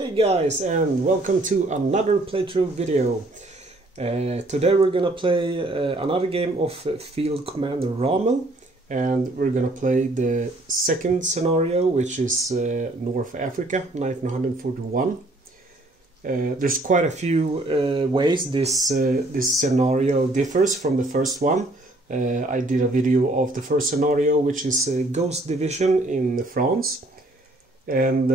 Hey guys, and welcome to another playthrough video. Today we're gonna play another game of Field Commander Rommel, and we're gonna play the second scenario, which is North Africa, 1941. There's quite a few ways this scenario differs from the first one. I did a video of the first scenario, which is Ghost Division in France. And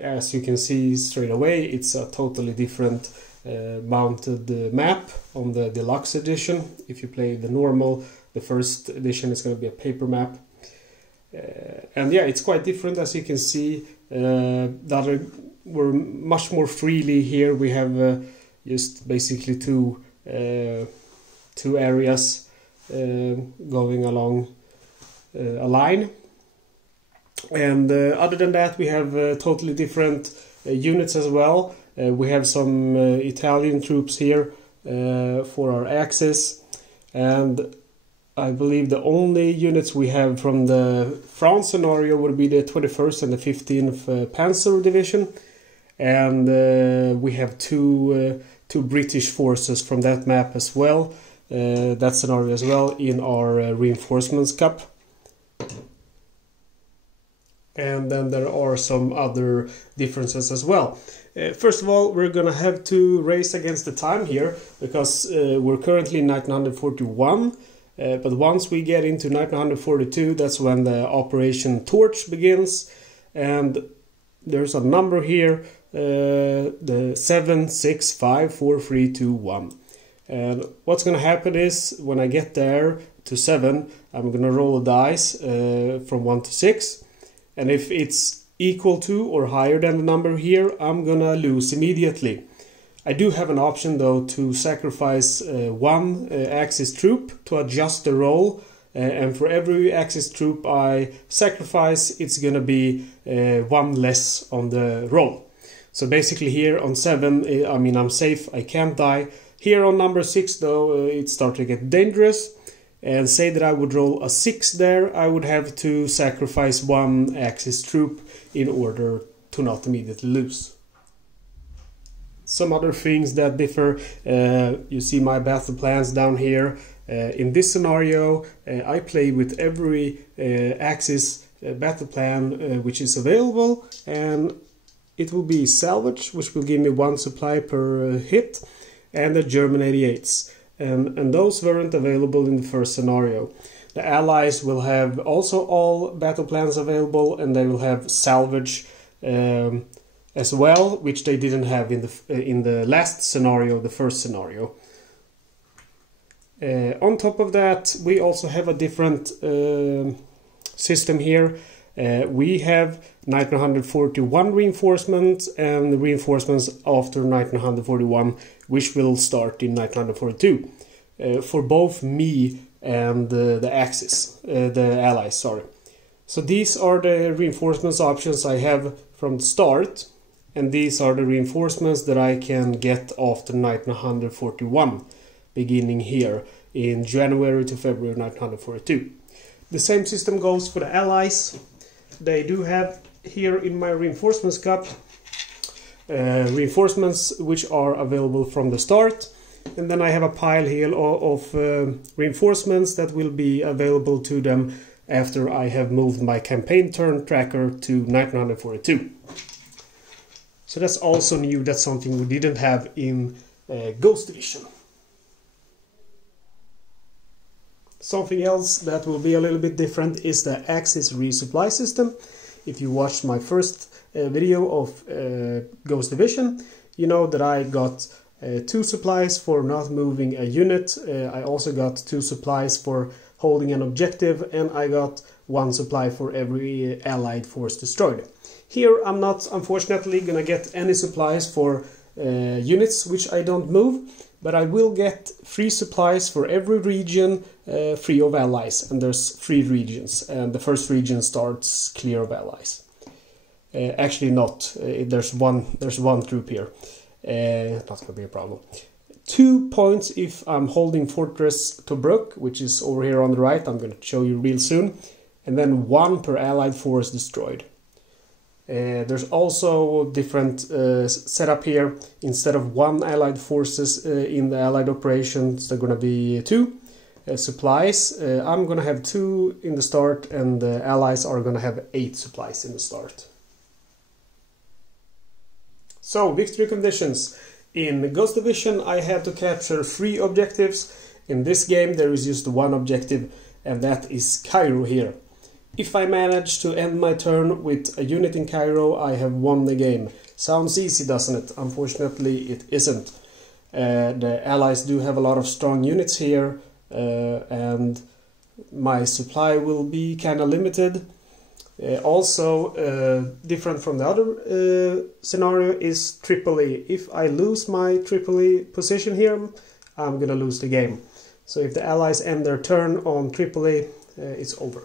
as you can see straight away, it's a totally different mounted map on the Deluxe Edition. If you play the normal, the first edition is going to be a paper map. And yeah, it's quite different, as you can see. We're much more freely here. We have just basically two areas going along a line. And other than that, we have totally different units as well. We have some Italian troops here for our axis, and I believe the only units we have from the France scenario would be the 21st and the 15th Panzer Division, and we have two British forces from that map as well, that scenario as well, in our Reinforcements Cup. And then there are some other differences as well. First of all, we're gonna have to race against the time here, because we're currently in 1941, but once we get into 1942, that's when the Operation Torch begins, and there's a number here, the 7, 6, 5, 4, 3, 2, 1. And what's gonna happen is, when I get there to 7, I'm gonna roll a dice from 1 to 6. And if it's equal to or higher than the number here, I'm gonna lose immediately. I do have an option though to sacrifice one Axis troop to adjust the roll, and for every Axis troop I sacrifice, it's gonna be one less on the roll. So basically here on 7, I mean, I'm safe, I can't die. Here on number 6 though, it starts to get dangerous. And say that I would roll a 6 there, I would have to sacrifice one Axis troop in order to not immediately lose. Some other things that differ, you see my battle plans down here. In this scenario, I play with every Axis battle plan which is available, and it will be salvage, which will give me 1 supply per hit, and the German 88s. And those weren't available in the first scenario. The Allies will have also all battle plans available, and they will have salvage as well, which they didn't have in the last scenario, the first scenario. On top of that, we also have a different system here. We have 1941 reinforcements and the reinforcements after 1941, which will start in 1942 for both me and the Axis, the Allies, sorry. So these are the reinforcements options I have from the start, and these are the reinforcements that I can get after 1941, beginning here in January to February 1942. The same system goes for the Allies. They do have here in my Reinforcements Cup reinforcements which are available from the start, and then I have a pile here of reinforcements that will be available to them after I have moved my campaign turn tracker to 1942. So that's also new, that's something we didn't have in Ghost Division. Something else that will be a little bit different is the Axis resupply system. If you watched my first video of Ghost Division, you know that I got 2 supplies for not moving a unit. I also got 2 supplies for holding an objective, and I got 1 supply for every Allied force destroyed. Here I'm not, unfortunately, gonna get any supplies for units which I don't move, but I will get 3 supplies for every region free of Allies, and there's 3 regions, and the first region starts clear of Allies. Actually not, there's one troop here, not gonna be a problem. 2 points if I'm holding Fortress Tobruk, which is over here on the right, I'm gonna show you real soon, and then 1 per Allied force destroyed. There's also different setup here. Instead of 1 allied forces in the allied operations, there are going to be 2 supplies. I'm going to have 2 in the start, and the allies are going to have 8 supplies in the start. So, victory conditions. In Ghost Division I had to capture 3 objectives. In this game there is just 1 objective, and that is Cairo here. If I manage to end my turn with a unit in Cairo, I have won the game. Sounds easy, doesn't it? Unfortunately it isn't. The allies do have a lot of strong units here, and my supply will be kind of limited. Also, different from the other scenario is Tripoli. If I lose my Tripoli position here, I'm gonna lose the game. So if the allies end their turn on Tripoli, it's over.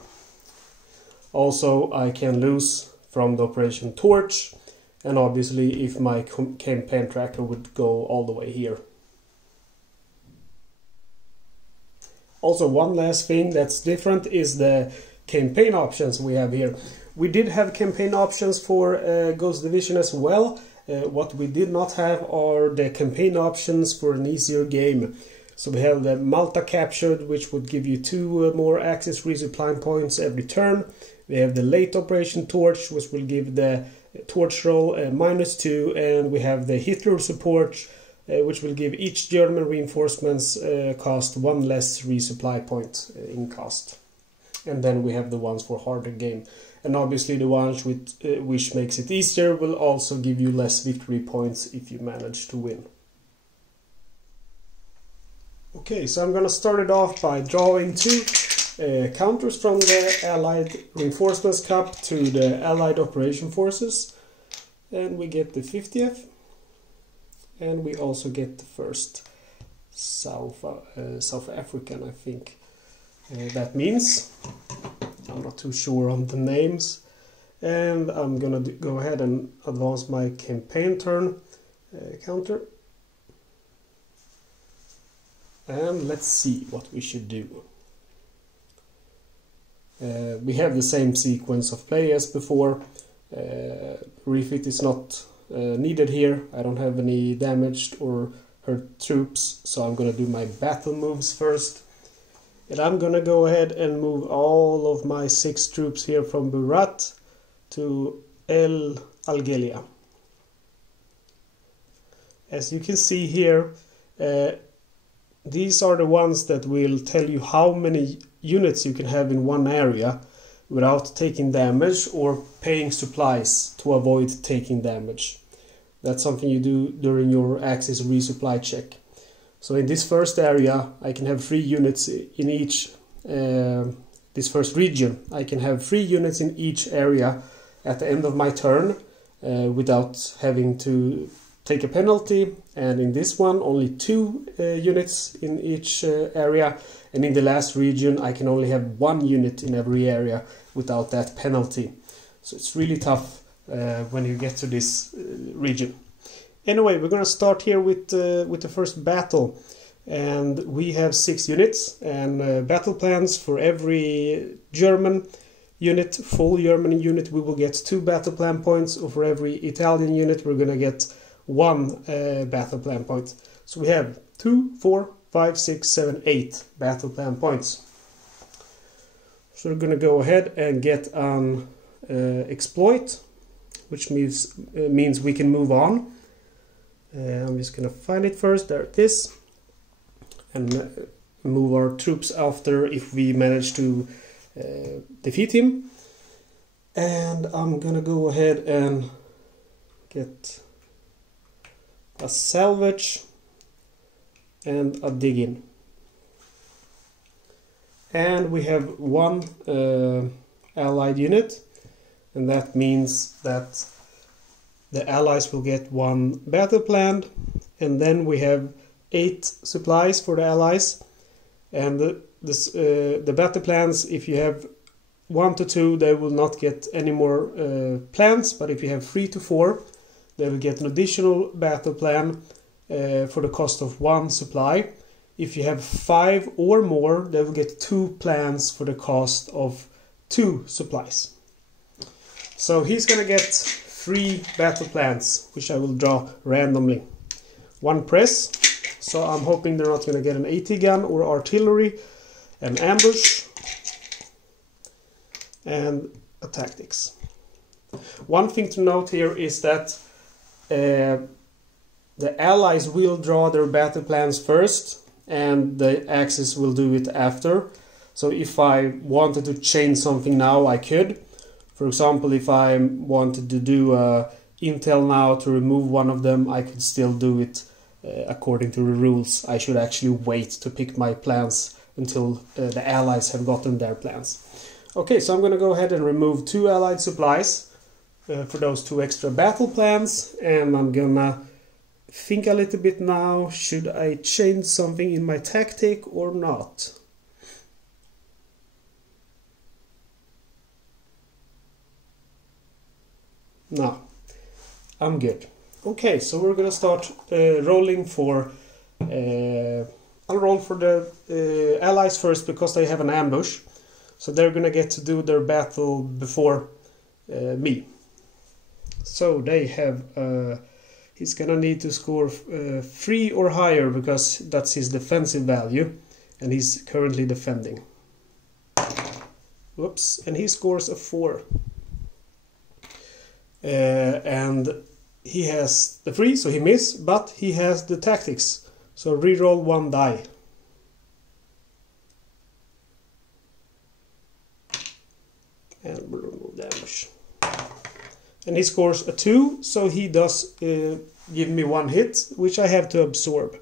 Also, I can lose from the Operation Torch, and obviously if my campaign tracker would go all the way here. Also, one last thing that's different is the campaign options we have here. We did have campaign options for Ghost Division as well. What we did not have are the campaign options for an easier game. So we have the Malta captured, which would give you 2 more Axis resupply points every turn. We have the late Operation Torch, which will give the torch roll -2, and we have the Hitler support, which will give each German reinforcements cost 1 less resupply point in cost. And then we have the ones for harder game. And obviously the ones with, which makes it easier will also give you less victory points if you manage to win. Okay, so I'm gonna start it off by drawing 2 counters from the Allied Reinforcements Cup to the Allied Operation Forces. And we get the 50th. And we also get the first South African, I think. That means, I'm not too sure on the names, and I'm gonna go ahead and advance my campaign turn counter, and let's see what we should do. We have the same sequence of play as before. Refit is not needed here. I don't have any damaged or hurt troops, so I'm gonna do my battle moves first. And I'm gonna go ahead and move all of my 6 troops here from Burat to El Algelia. As you can see here, these are the ones that will tell you how many units you can have in one area without taking damage or paying supplies to avoid taking damage. That's something you do during your Axis resupply check. So in this first area, I can have 3 units in each, this first region. I can have 3 units in each area at the end of my turn without having to take a penalty. And in this one, only 2 units in each area. And in the last region, I can only have 1 unit in every area without that penalty. So it's really tough when you get to this region. Anyway, we're going to start here with the first battle, and we have 6 units and battle plans for every German unit, full German unit. We will get 2 battle plan points, or for every Italian unit we're going to get 1 battle plan point. So we have 2, 4, 5, 6, 7, 8 battle plan points. So we're going to go ahead and get an exploit, which means we can move on. I'm just going to find it first. There it is. And move our troops after if we manage to defeat him. And I'm going to go ahead and get a salvage and a dig in. And we have 1 allied unit, and that means that the allies will get 1 battle plan, and then we have 8 supplies for the allies. And the battle plans, if you have 1 to 2, they will not get any more plans, but if you have 3 to 4, they will get an additional battle plan for the cost of 1 supply. If you have 5 or more, they will get 2 plans for the cost of 2 supplies. So he's gonna get 3 battle plans, which I will draw randomly. 1 press, so I'm hoping they're not gonna get an AT gun or artillery, an ambush, and a tactics. One thing to note here is that the allies will draw their battle plans first and the Axis will do it after. So if I wanted to change something now, I could. For example, if I wanted to do intel now to remove one of them, I could still do it according to the rules. I should actually wait to pick my plans until the allies have gotten their plans. Okay, so I'm going to go ahead and remove 2 allied supplies for those 2 extra battle plans, and I'm gonna think a little bit now. Should I change something in my tactic or not? No, I'm good. Okay, so we're gonna start rolling for. I'll roll for the allies first because they have an ambush, so they're gonna get to do their battle before me. So they have. He's gonna need to score 3 or higher because that's his defensive value, and he's currently defending. Whoops! And he scores a 4. And he has the 3, so he missed, but he has the tactics. So reroll 1 die. And we'll remove the ambush. And he scores a 2, so he does give me 1 hit, which I have to absorb.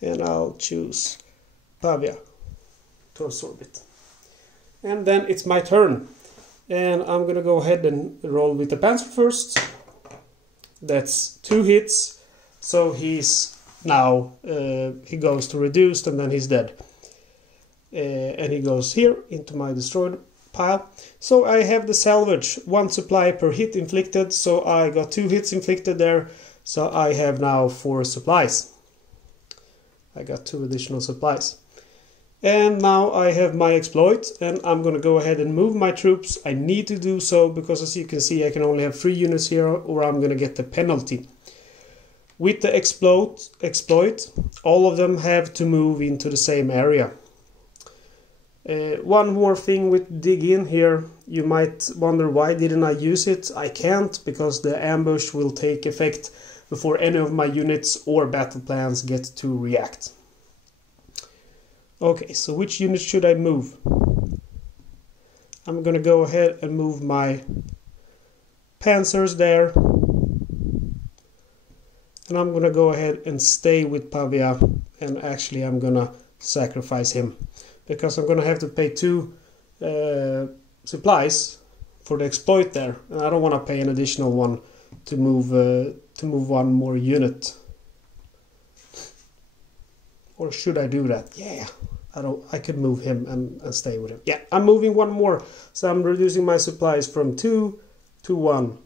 And I'll choose Pavia to absorb it. And then it's my turn. And I'm gonna go ahead and roll with the Panzer first. That's 2 hits, so he's now, he goes to reduced and then he's dead. And he goes here into my destroyed pile. So I have the salvage, 1 supply per hit inflicted, so I got 2 hits inflicted there, so I have now 4 supplies. I got 2 additional supplies. And now I have my exploit, and I'm gonna go ahead and move my troops. I need to do so because, as you can see, I can only have 3 units here or I'm gonna get the penalty. With the exploit, all of them have to move into the same area. One more thing with dig in here, you might wonder why didn't I use it. I can't because the ambush will take effect before any of my units or battle plans get to react. Okay, so which unit should I move? I'm gonna go ahead and move my Panzers there. And I'm gonna go ahead and stay with Pavia, and actually I'm gonna sacrifice him because I'm gonna have to pay 2 supplies for the exploit there, and I don't want to pay an additional one to move 1 more unit. Or should I do that? Yeah, I could move him and stay with him. Yeah, I'm moving 1 more, so I'm reducing my supplies from 2 to 1.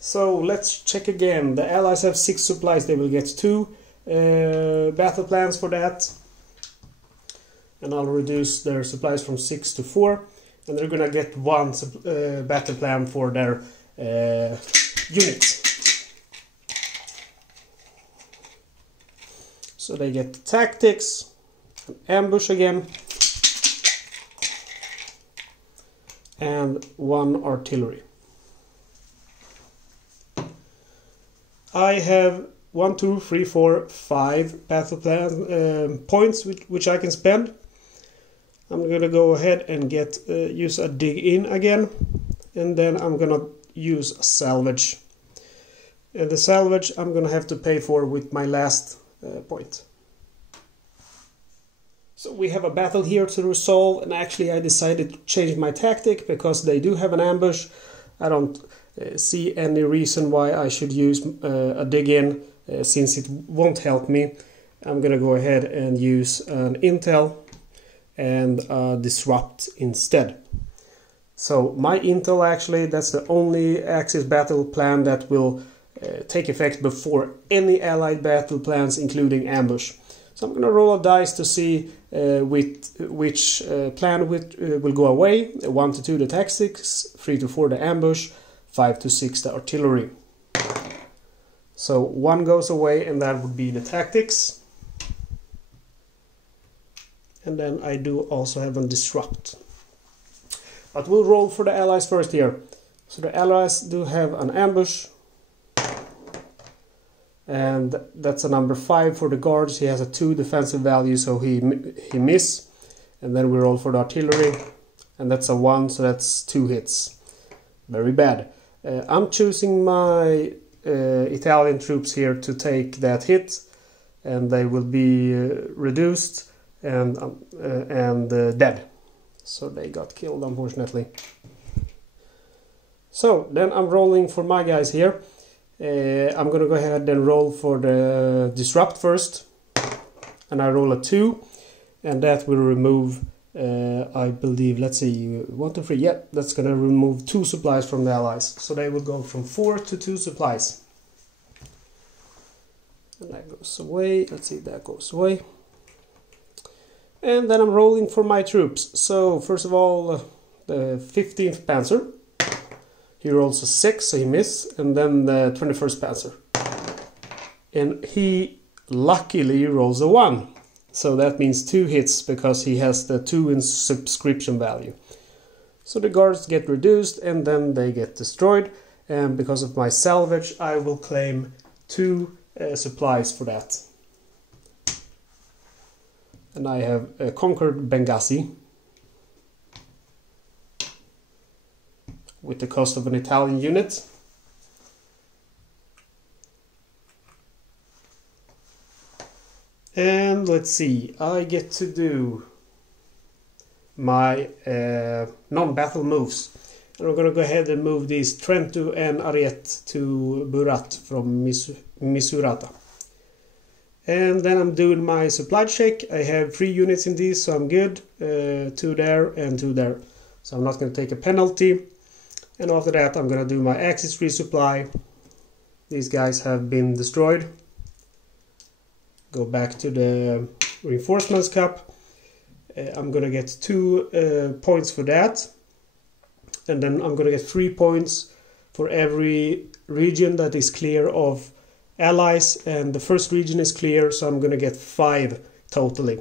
So let's check again. The allies have 6 supplies. They will get 2 battle plans for that. And I'll reduce their supplies from 6 to 4. And they're gonna get 1 battle plan for their unit. So they get tactics, an ambush again, and 1 artillery. I have 1, 2, 3, 4, 5 battle plan points which I can spend. I'm gonna go ahead and use a dig in again, and then I'm gonna use a salvage. And the salvage I'm gonna have to pay for with my last point. So we have a battle here to resolve, and actually I decided to change my tactic because they do have an ambush. I don't see any reason why I should use a dig in since it won't help me. I'm gonna go ahead and use an intel and disrupt instead. So my intel, actually, that's the only Axis battle plan that will take effect before any allied battle plans, including ambush. So I'm going to roll a dice to see which plan will go away. 1 to 2 the tactics, 3 to 4 the ambush, 5 to 6 the artillery. So 1 goes away, and that would be the tactics. And then I do also have a disrupt. But we'll roll for the allies first here. So the allies do have an ambush. And that's a number 5 for the guards. He has a 2 defensive value, so he miss. And then we roll for the artillery. And that's a 1, so that's 2 hits. Very bad. I'm choosing my Italian troops here to take that hit. And they will be reduced and dead. So they got killed, unfortunately. So then I'm rolling for my guys here. I'm going to go ahead and roll for the disrupt first. And I roll a 2. And that will remove, I believe, let's see, 1, 2, 3. Yeah, that's going to remove 2 supplies from the allies. So they will go from 4 to 2 supplies. And that goes away. Let's see, that goes away. And then I'm rolling for my troops. So first of all, the 15th Panzer. He rolls a 6, so he misses. And then the 21st Panzer. And he luckily rolls a 1. So that means 2 hits because he has the 2 in subscription value. So the guards get reduced and then they get destroyed. And because of my salvage, I will claim 2 supplies for that. And I have conquered Benghazi with the cost of an Italian unit. And let's see, I get to do my non-battle moves. And I'm going to go ahead and move these Trento and Ariete to Burat from Misurata. And then I'm doing my supply check. I have 3 units in these, so I'm good. 2 there and 2 there. So I'm not going to take a penalty. And after that I'm going to do my Axis resupply. These guys have been destroyed. Go back to the Reinforcements Cup. I'm going to get 2 points for that. And then I'm going to get 3 points for every region that is clear of allies, and the first region is clear, so I'm going to get 5 totally.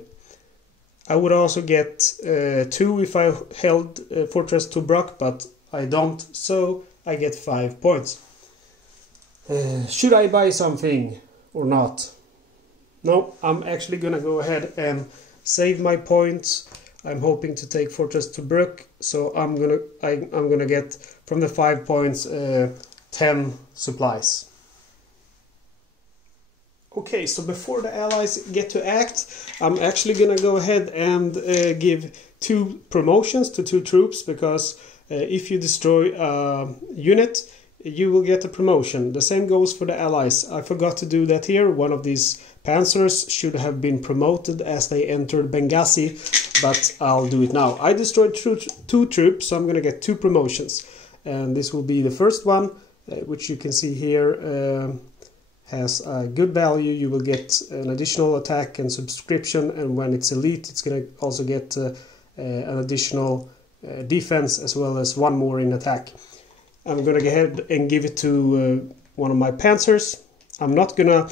I would also get 2 if I held Fortress Tobruk, but I don't, so I get 5 points. Should I buy something or not? No, I'm actually going to go ahead and save my points. I'm hoping to take Fortress Tobruk, so I'm gonna get from the 5 points 10 supplies. Okay, so before the allies get to act, I'm actually gonna go ahead and give 2 promotions to 2 troops, because if you destroy a unit, you will get a promotion. The same goes for the allies. I forgot to do that here. One of these panzers should have been promoted as they entered Benghazi, but I'll do it now. I destroyed 2 troops, so I'm gonna get 2 promotions. And this will be the first one, which you can see here has a good value. You will get an additional attack and subscription, and when it's elite, it's gonna also get an additional defense as well as 1 more in attack. I'm gonna go ahead and give it to one of my panzers. I'm not gonna,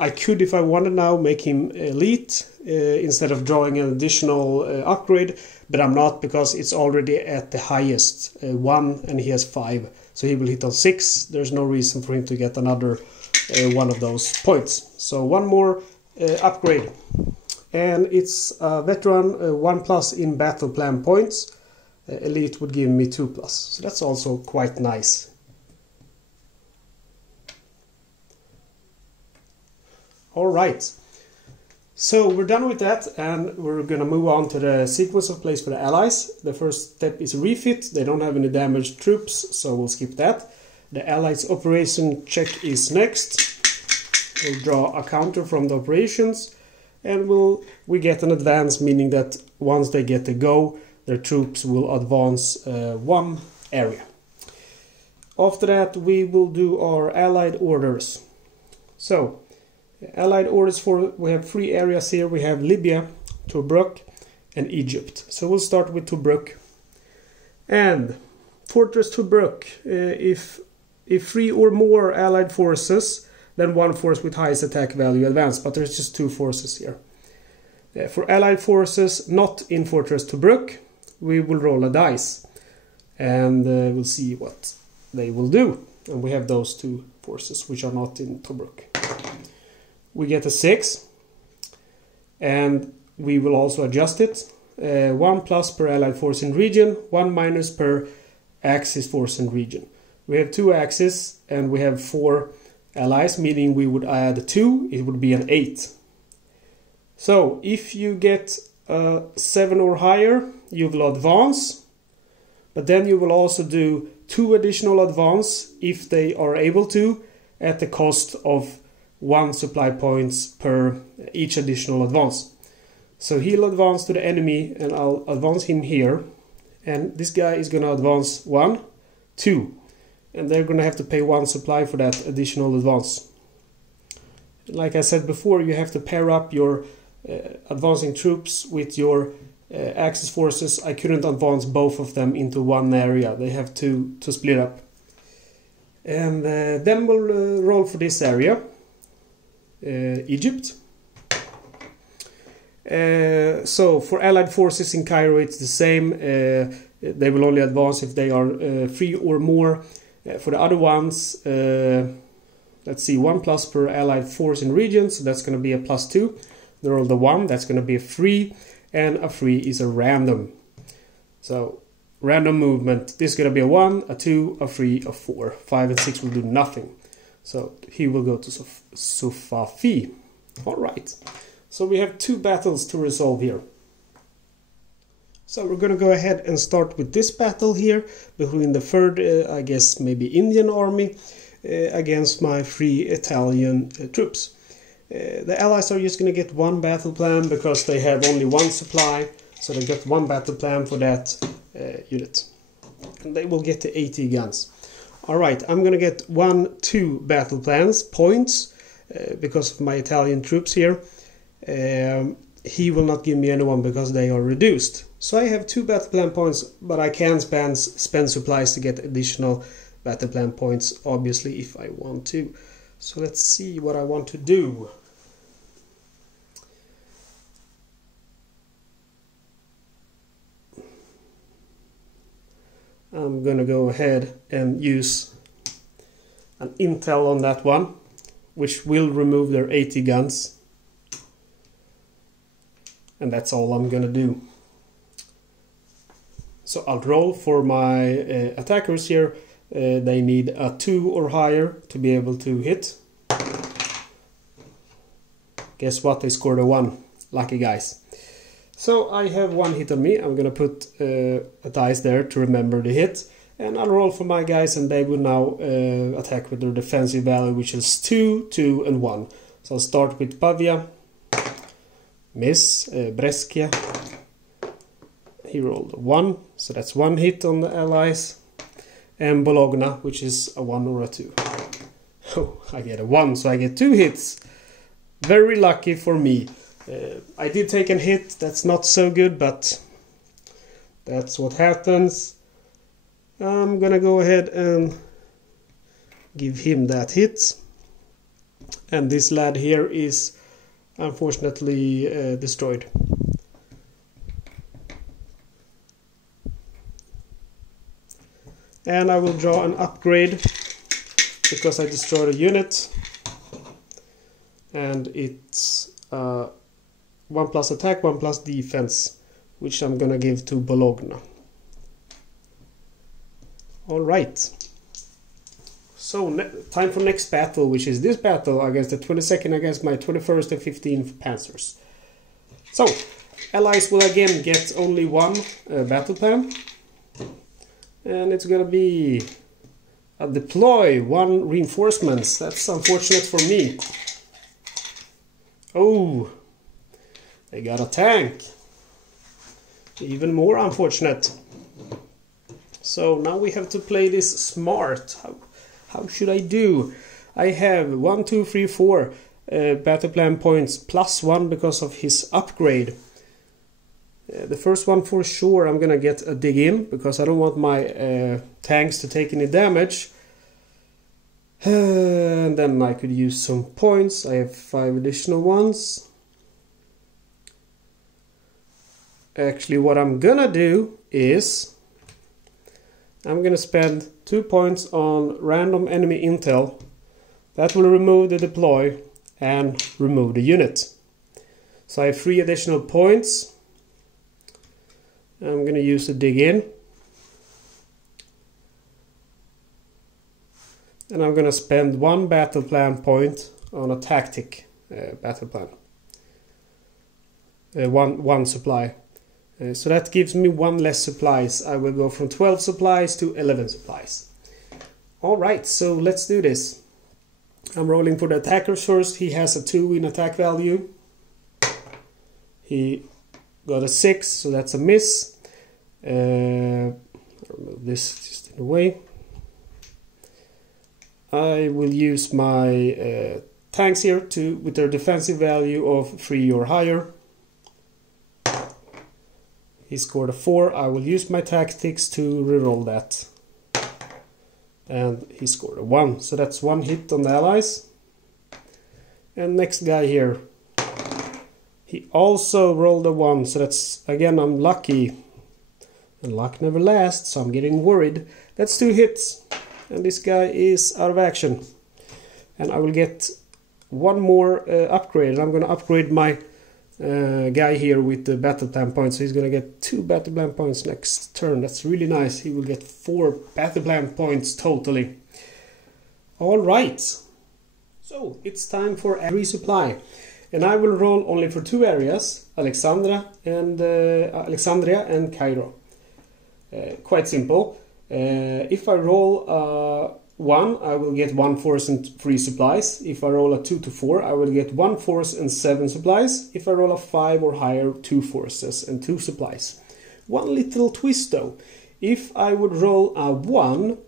I could, if I wanted now, make him elite instead of drawing an additional upgrade, but I'm not, because it's already at the highest 1 and he has 5, so he will hit on 6. There's no reason for him to get another one of those points. So 1 more upgrade, and it's a veteran 1+ in battle plan points. Elite would give me 2+, so that's also quite nice. Alright, so we're done with that, and we're gonna move on to the sequence of plays for the allies. The first step is refit. They don't have any damaged troops, so we'll skip that. The allies operation check is next. We'll draw a counter from the operations, and we get an advance, meaning that once they get a go, their troops will advance 1 area. After that, we will do our allied orders. So Allied orders for, we have 3 areas here. We have Libya, Tobruk, and Egypt. So we'll start with Tobruk. And Fortress Tobruk, if 3 or more Allied forces, then 1 force with highest attack value advance, but there's just 2 forces here. For Allied forces not in Fortress Tobruk, we will roll a dice, and we'll see what they will do. And we have those 2 forces which are not in Tobruk. We get a 6, and we will also adjust it. 1 plus per Allied force in region, 1 minus per Axis force in region. We have 2 Axis and we have 4 allies, meaning we would add 2, it would be an 8. So if you get 7 or higher, you will advance, but then you will also do 2 additional advance if they are able to, at the cost of 1 supply points per each additional advance. So he'll advance to the enemy and I'll advance him here, and this guy is going to advance 1, 2, and they're going to have to pay 1 supply for that additional advance. Like I said before, you have to pair up your advancing troops with your Axis forces. I couldn't advance both of them into one area, they have to split up. And then we'll roll for this area, Egypt. So for Allied forces in Cairo it's the same, they will only advance if they are 3 or more. For the other ones, let's see, 1 plus per Allied force in region, so that's going to be a +2. They roll the 1, that's going to be a 3, and a 3 is a random. So random movement, this is going to be a 1, a 2, a 3, a 4. 5 and 6 will do nothing. So he will go to Sufafi. Alright, so we have 2 battles to resolve here. So we're going to go ahead and start with this battle here between the 3rd, I guess maybe Indian army, against my 3 Italian troops. The allies are just going to get 1 battle plan because they have only 1 supply, so they get 1 battle plan for that unit. And they will get the 80 guns. Alright, I'm going to get 2 battle plans, points, because of my Italian troops here. He will not give me anyone because they are reduced. So I have 2 battle plan points, but I can spend supplies to get additional battle plan points, obviously, if I want to. So let's see what I want to do. I'm gonna go ahead and use an intel on that one, which will remove their 80 guns. And that's all I'm gonna do. So I'll roll for my attackers here. They need a 2 or higher to be able to hit. Guess what? They scored a 1. Lucky guys. So I have 1 hit on me. I'm gonna put a dice there to remember the hit. And I'll roll for my guys and they will now attack with their defensive value, which is 2, 2 and 1. So I'll start with Pavia. Miss. Brescia. He rolled a 1, so that's 1 hit on the allies. And Bologna, which is a 1 or a 2. Oh, I get a 1, so I get 2 hits. Very lucky for me. I did take a hit, that's not so good, but that's what happens. I'm gonna go ahead and give him that hit. And this lad here is unfortunately destroyed. And I will draw an upgrade because I destroyed a unit. And it's 1 plus attack, 1 plus defense, which I'm gonna give to Bologna. Alright. So, time for next battle, which is this battle against the 22nd against my 21st and 15th Panzers. So, allies will again get only 1 battle plan. And it's gonna be a deploy, 1 reinforcements. That's unfortunate for me. Oh, they got a tank. Even more unfortunate. So now we have to play this smart. How should I do? I have 1, 2, 3, 4. battle plan points +1 because of his upgrade. The first one for sure I'm gonna get a dig in because I don't want my tanks to take any damage. And then I could use some points. I have 5 additional ones. Actually, what I'm gonna do is I'm gonna spend 2 points on random enemy intel. That will remove the deploy and remove the unit. So I have 3 additional points. I'm going to use the dig in. And I'm going to spend 1 battle plan point on a tactic battle plan. One supply. So that gives me 1 less supplies. I will go from 12 supplies to 11 supplies. Alright, so let's do this. I'm rolling for the attacker first. He has a 2 in attack value. He got a 6, so that's a miss. I'll remove this just in a way. I will use my tanks here with their defensive value of 3 or higher. He scored a 4. I will use my tactics to reroll that. And he scored a 1. So that's 1 hit on the allies. And next guy here. He also rolled a 1. So that's, again, I'm lucky. And luck never lasts, so I'm getting worried. That's 2 hits. And this guy is out of action. And I will get 1 more upgrade. And I'm going to upgrade my guy here with the battle plan points. So he's going to get 2 battle plan points next turn. That's really nice. He will get 4 battle plan points totally. Alright. So it's time for a resupply. And I will roll only for 2 areas. Alexandria and Cairo. Quite simple. If I roll 1, I will get 1 force and 3 supplies. If I roll a 2 to 4, I will get 1 force and 7 supplies. If I roll a 5 or higher, 2 forces and 2 supplies. One little twist though. If I would roll a 1,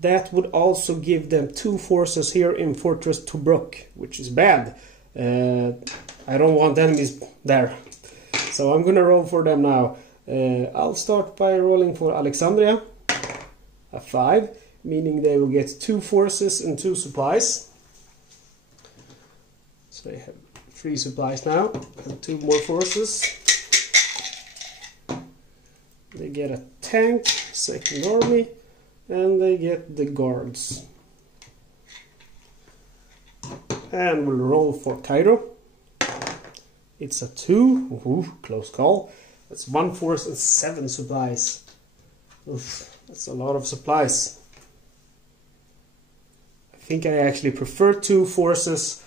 that would also give them 2 forces here in Fortress Tobruk, which is bad. I don't want enemies there. So I'm gonna roll for them now. I'll start by rolling for Alexandria, a 5, meaning they will get 2 forces and 2 supplies. So they have 3 supplies now, and 2 more forces. They get a tank, 2nd army, and they get the guards. And we'll roll for Cairo. It's a 2, ooh, close call. That's 1 force and 7 supplies. Oof, that's a lot of supplies. I think I actually prefer 2 forces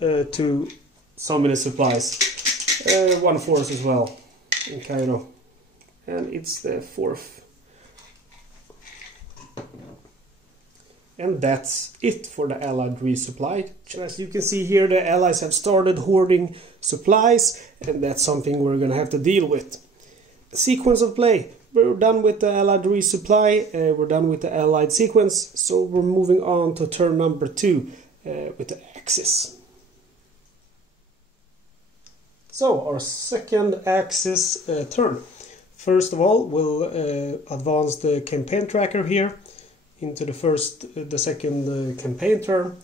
to so many supplies. 1 force as well in Cairo. And it's the 4th. And that's it for the Allied resupply. As you can see here, the Allies have started hoarding supplies, and that's something we're going to have to deal with. Sequence of play. We're done with the Allied resupply, we're done with the Allied sequence, so we're moving on to turn number 2 with the Axis. So, our second Axis turn. First of all, we'll advance the campaign tracker here into the second campaign turn,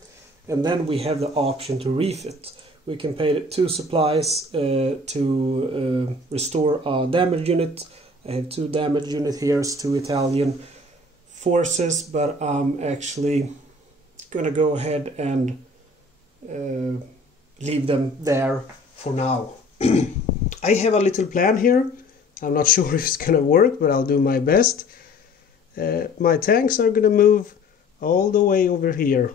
and then we have the option to refit. We can pay 2 supplies to restore a damage unit. I have 2 damage unit here, 2 Italian forces, but I'm actually gonna go ahead and leave them there for now. I have a little plan here. I'm not sure if it's gonna work, but I'll do my best. My tanks are gonna move all the way over here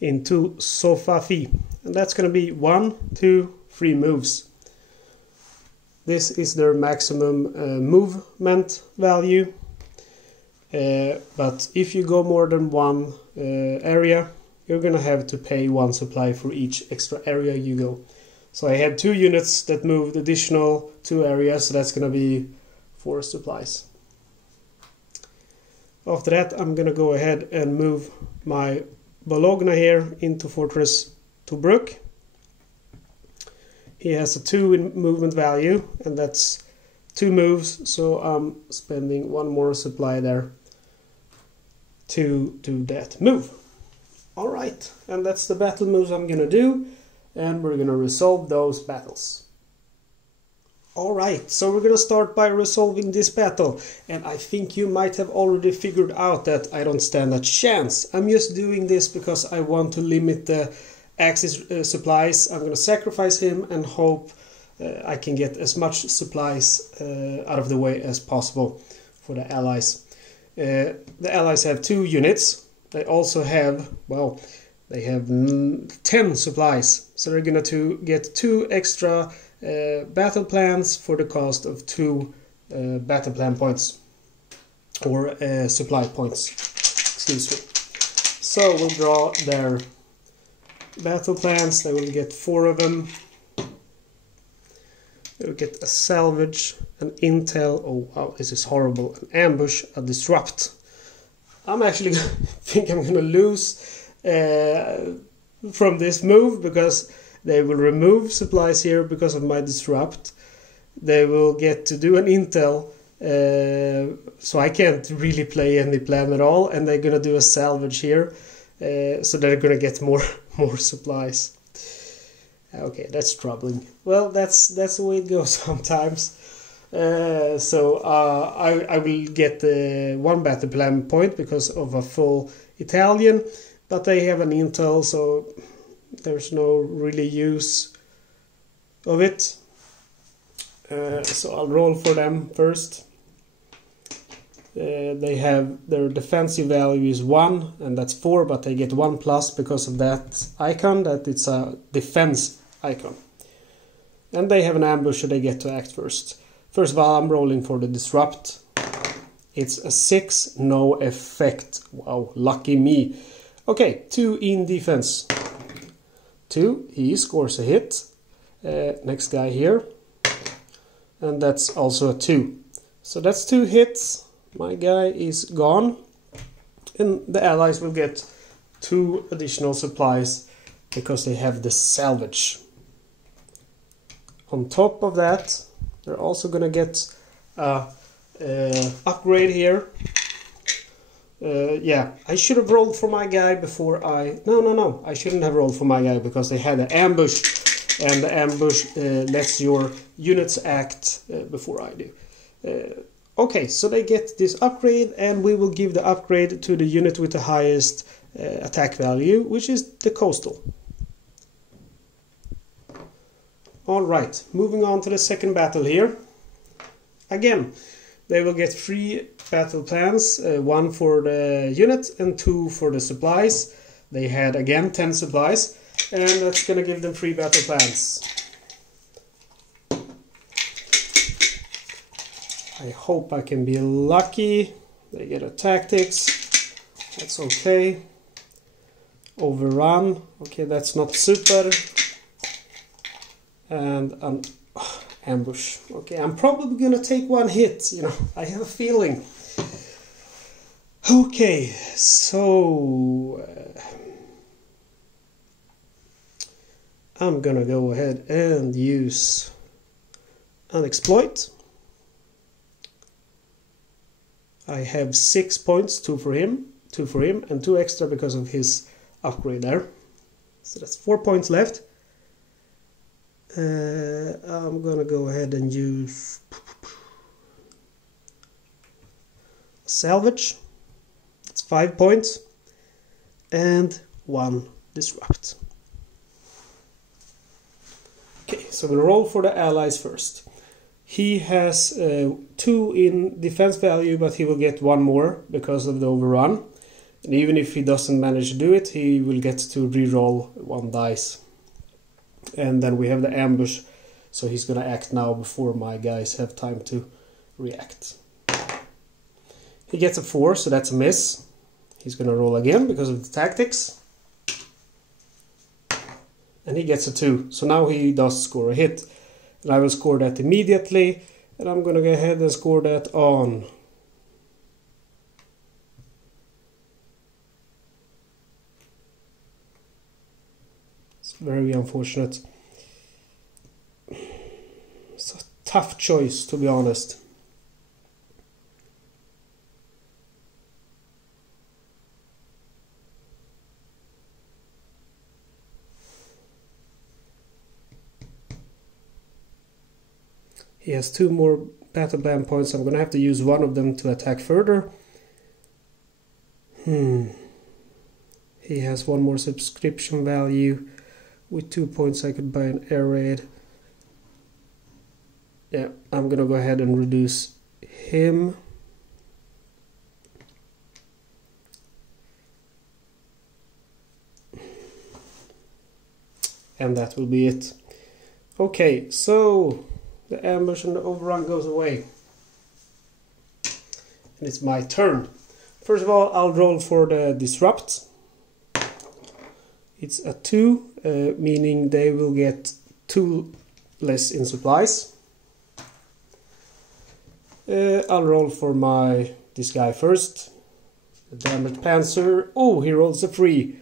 into Sofafi, and that's gonna be 1, 2, 3 moves. This is their maximum movement value, but if you go more than 1 area, you're gonna have to pay 1 supply for each extra area you go. So I had 2 units that moved additional 2 areas, so that's gonna be 4 supplies. After that, I'm gonna go ahead and move my Bologna here into Fortress Tobruk. He has a 2 in movement value, and that's 2 moves, so I'm spending 1 more supply there to do that move. Alright, and that's the battle moves I'm gonna do, and we're gonna resolve those battles. Alright, so we're gonna start by resolving this battle, and I think you might have already figured out that I don't stand a chance. I'm just doing this because I want to limit the Axis supplies. I'm gonna sacrifice him and hope I can get as much supplies out of the way as possible for the allies. The allies have 2 units. They also have, well, they have 10 supplies. So they're going to get 2 extra battle plans for the cost of 2 battle plan points. Or supply points. Excuse me. So we'll draw their battle plans. They will get 4 of them. They will get a salvage, an intel, oh wow, this is horrible, an ambush, a disrupt. I'm actually think I'm gonna lose from this move because they will remove supplies here because of my disrupt. They will get to do an intel, so I can't really play any plan at all, and they're gonna do a salvage here, so they're gonna get more supplies. Okay, that's troubling. Well, that's the way it goes sometimes. So I will get 1 battle plan point because of a full Italian, but they have an intel, so there's no really use of it. So I'll roll for them first. They have their defensive value is 1, and that's 4, but they get 1+ because of that icon, that it's a defense icon. And they have an ambush, so they get to act first. First of all, I'm rolling for the disrupt. It's a 6, no effect. Wow, lucky me. Okay, 2 in defense. 2, he scores a hit. Next guy here. And that's also a 2. So that's 2 hits. My guy is gone. And the allies will get 2 additional supplies because they have the salvage. On top of that, they're also gonna get upgrade here. Yeah, I should have rolled for my guy before I... No, I shouldn't have rolled for my guy because they had an ambush, and the ambush lets your units act before I do. Okay, so they get this upgrade, and we will give the upgrade to the unit with the highest attack value, which is the coastal. Alright, moving on to the second battle here. Again, they will get 3 battle plans, 1 for the unit and 2 for the supplies. They had again 10 supplies, and that's gonna give them 3 battle plans. I hope I can be lucky. They get a tactics, that's okay. Overrun, okay, that's not super. And an ambush. Okay, I'm probably gonna take 1 hit, you know, I have a feeling. Okay, so I'm gonna go ahead and use an exploit. I have 6 points, 2 for him, and 2 extra because of his upgrade there. So that's 4 points left. I'm gonna go ahead and use salvage. It's 5 points and 1 disrupt. Okay, so we'll roll for the allies first. He has 2 in defense value, but he will get 1 more because of the overrun. And even if he doesn't manage to do it, he will get to re-roll 1 dice. And then we have the ambush, so he's gonna act now before my guys have time to react. He gets a 4, so that's a miss. He's gonna roll again because of the tactics. And he gets a 2, so now he does score a hit. And I will score that immediately, and I'm gonna go ahead and score that on very unfortunate. It's a tough choice, to be honest. He has 2 more battle plan points. I'm gonna have to use one of them to attack further. He has 1 more subscription value. With 2 points I could buy an air raid. Yeah, I'm gonna go ahead and reduce him. And that will be it. Okay, so the ambush and the overrun goes away. And it's my turn. First of all, I'll roll for the disrupt. It's a 2, meaning they will get 2 less in supplies. I'll roll for this guy first. The damaged panzer. Oh, he rolls a 3.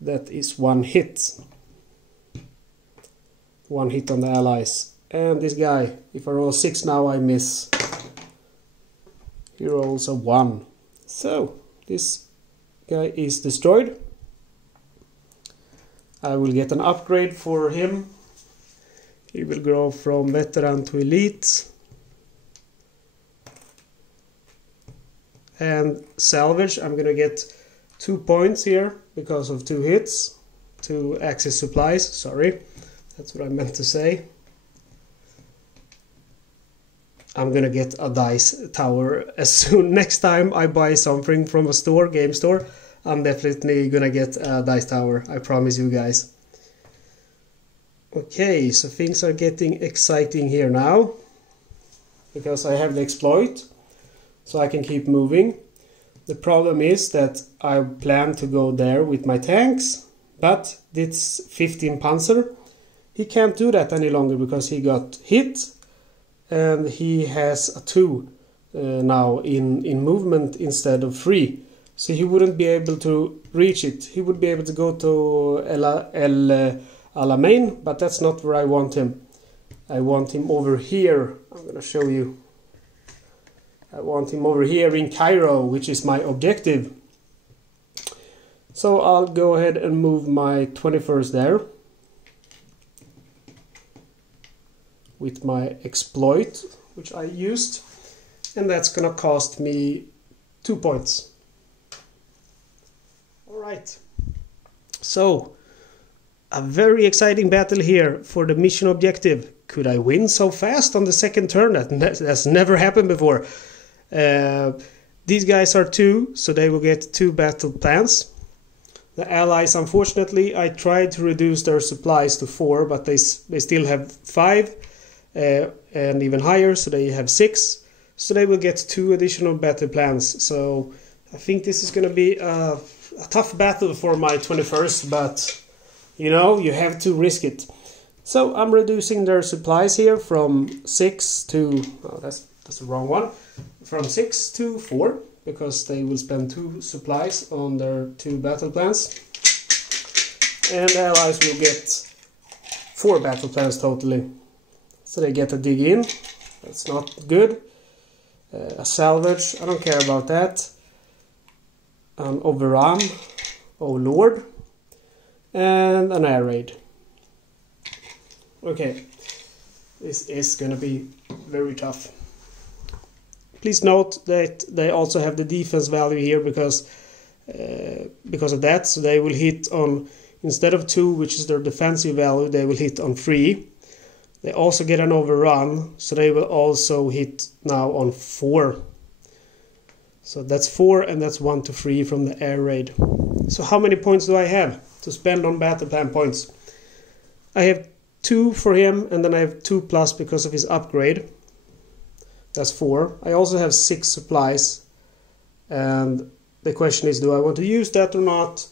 That is 1 hit. 1 hit on the allies. And this guy, if I roll 6 now, I miss. He rolls a 1. So, this guy is destroyed. I will get an upgrade for him. He will grow from veteran to elite. And salvage, I'm gonna get 2 points here because of 2 hits. 2 access supplies, sorry. That's what I meant to say. I'm gonna get a dice tower as soon. Next time I buy something from a store, game store, I'm definitely gonna get a dice tower. I promise you guys. Okay, so things are getting exciting here now. Because I have the exploit. So I can keep moving. The problem is that I plan to go there with my tanks. But it's 15 Panzer. He can't do that any longer because he got hit. And he has a 2 now in movement instead of 3. So he wouldn't be able to reach it. He would be able to go to El Alamein, but that's not where I want him. I want him over here. I'm gonna show you. I want him over here in Cairo, which is my objective. So I'll go ahead and move my 21st there. With my exploit, which I used, and that's gonna cost me 2 points. Alright, so a very exciting battle here for the mission objective. Could I win so fast on the second turn? That's never happened before. These guys are 2, so they will get 2 battle plans. The allies, unfortunately, I tried to reduce their supplies to 4, but they still have 5. And even higher, so they have 6, so they will get 2 additional battle plans. So I think this is going to be a tough battle for my 21st, but you know, you have to risk it. So I'm reducing their supplies here from 6 to, oh, that's the wrong one, from 6 to 4, because they will spend 2 supplies on their 2 battle plans, and the allies will get 4 battle plans totally. So they get a dig in, that's not good. A salvage, I don't care about that. An overrun, oh lord. And an air raid. Okay, this is gonna be very tough. Please note that they also have the defense value here because of that. So they will hit on, instead of 2, which is their defensive value, they will hit on 3. They also get an overrun, so they will also hit now on 4. So that's 4, and that's 1 to 3 from the air raid. So how many points do I have to spend on battle plan points? I have 2 for him, and then I have 2 plus because of his upgrade. That's 4. I also have 6 supplies, and the question is, do I want to use that or not?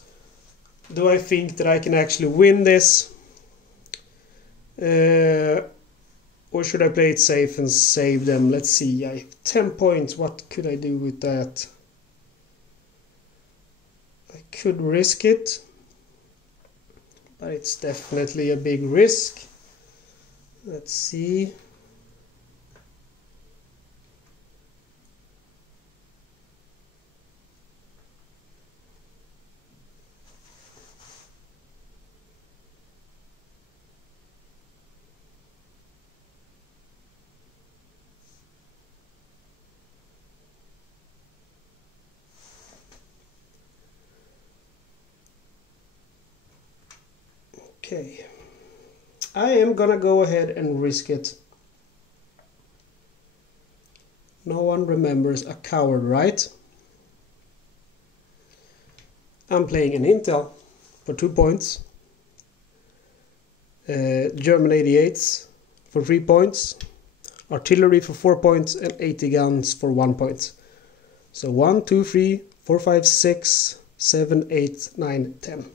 Do I think that I can actually win this? Or should I play it safe and save them? Let's see, I have 10 points. What could I do with that? I could risk it, but it's definitely a big risk. Let's see. Okay, I am gonna go ahead and risk it. No one remembers a coward, right? I'm playing an Intel for 2 points, German 88s for 3 points, artillery for 4 points, and 80 guns for 1 point. So 1, 2, 3, 4, 5, 6, 7, 8, 9, 10.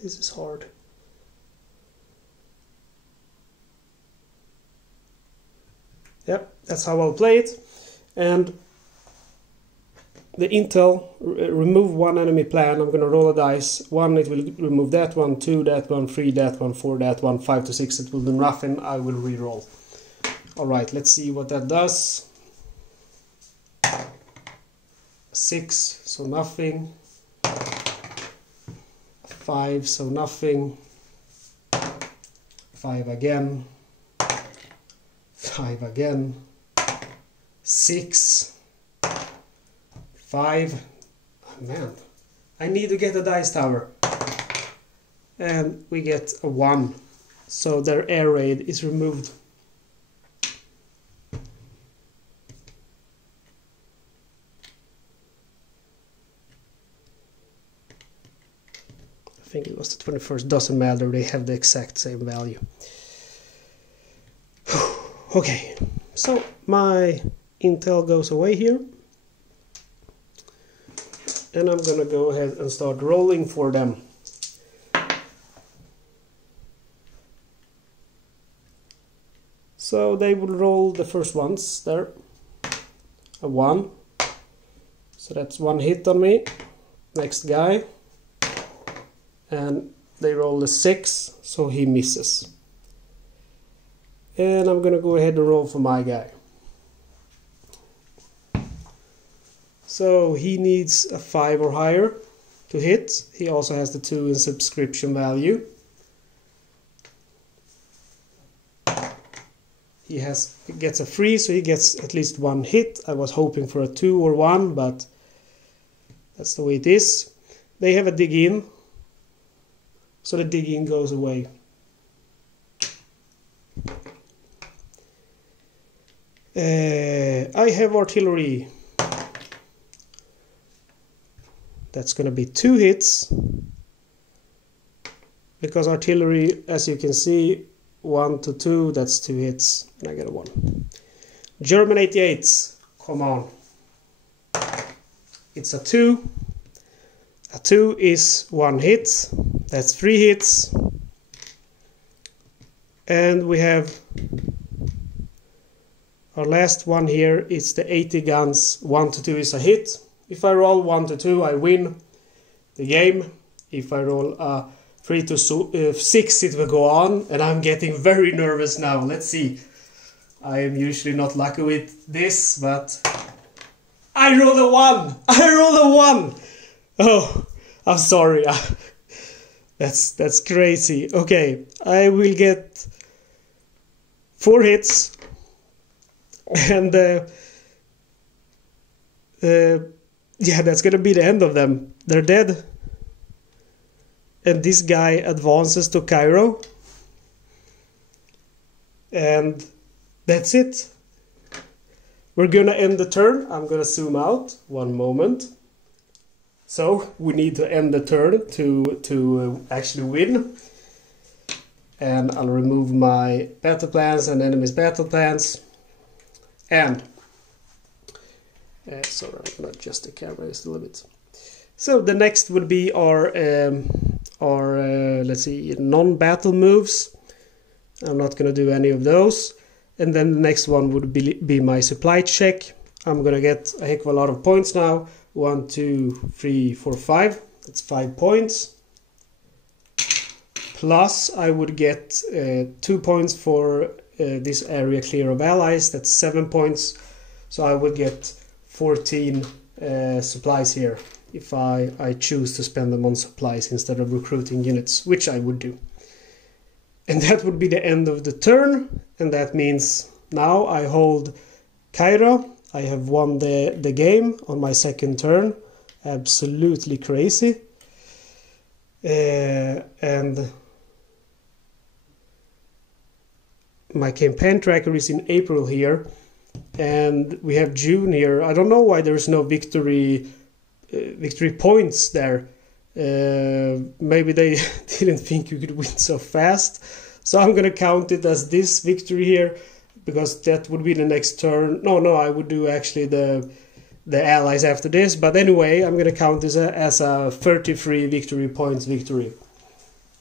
This is hard. Yep, that's how I'll play it. And the Intel, remove one enemy plan. I'm gonna roll a dice. 1, it will remove that one, 2, that one, 3, that one, 4, that one, 5 to 6, it will be nothing. I will re-roll. Alright, let's see what that does. 6, so nothing. 5, so nothing. 5 again. 5 again. 6. 5. Oh, man, I need to get a dice tower. And we get a 1. So their air raid is removed. I think it was the 21st, doesn't matter, they have the exact same value. Okay, so my Intel goes away here. And I'm gonna go ahead and start rolling for them. So they will roll the first ones there. A 1. So that's 1 hit on me. Next guy. And they roll a 6, so he misses. And I'm gonna go ahead and roll for my guy. So he needs a 5 or higher to hit. He also has the 2 in subscription value. He gets a 3, so he gets at least 1 hit. I was hoping for a 2 or 1, but that's the way it is. They have a dig in. So the digging goes away. I have artillery. That's going to be 2 hits. Because artillery, as you can see, 1 to 2, that's 2 hits. And I get a 1. German 88s, come on. It's a 2. A 2 is 1 hit. That's 3 hits. And we have our last one here. It's the 80 guns. 1 to 2 is a hit. If I roll 1 to 2, I win the game. If I roll a 3 to 6, it will go on. And I'm getting very nervous now. Let's see. I am usually not lucky with this, but I rolled a 1. I rolled a 1. Oh, I'm sorry. That's crazy. Okay, I will get 4 hits, and yeah, that's gonna be the end of them. They're dead, and this guy advances to Cairo, and that's it. We're gonna end the turn. I'm gonna zoom out 1 moment. So we need to end the turn to actually win. And I'll remove my battle plans and enemy's battle plans. And sorry, I'm gonna adjust the camera just a little bit. So the next would be our let's see, non-battle moves. I'm not gonna do any of those. and then the next one would be my supply check. I'm gonna get a heck of a lot of points now. 1, 2, 3, 4, 5. That's 5 points. Plus I would get 2 points for this area clear of allies. That's 7 points. So I would get 14 supplies here if I choose to spend them on supplies instead of recruiting units, which I would do. And that would be the end of the turn, and that means now I hold Cairo. I have won the game on my second turn. Absolutely crazy. And my campaign tracker is in April here, and we have June here. I don't know why there's no victory points there. Maybe they didn't think you could win so fast. So I'm gonna count it as this victory here, because that would be the next turn. No, I would do actually the allies after this. But anyway, I'm gonna count this as a 33 victory points victory.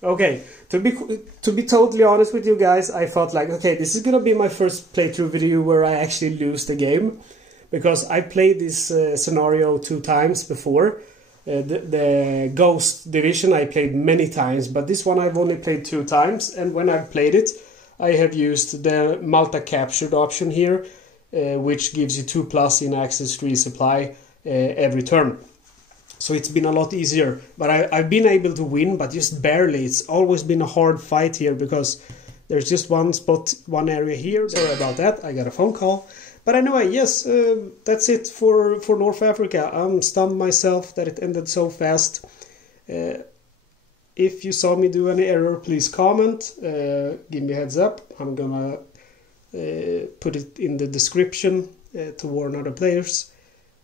Okay, to be totally honest with you guys, I thought like, okay, this is gonna be my first playthrough video where I actually lose the game, because I played this scenario 2 times before. The Ghost Division I played many times, but this one I've only played 2 times, and when I've played it, I have used the Malta Captured option here, which gives you 2+ in access to resupply every turn. So it's been a lot easier, but I've been able to win, but just barely. It's always been a hard fight here, because there's just one spot, one area here. Sorry about that, I got a phone call. But anyway, yes, that's it for North Africa. I'm stunned myself that it ended so fast. If you saw me do any error, please comment. Give me a heads up. I'm gonna put it in the description to warn other players.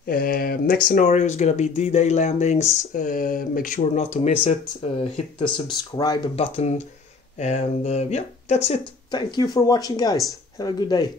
Next scenario is gonna be D-Day landings. Make sure not to miss it. Hit the subscribe button. And yeah, that's it. Thank you for watching, guys. Have a good day.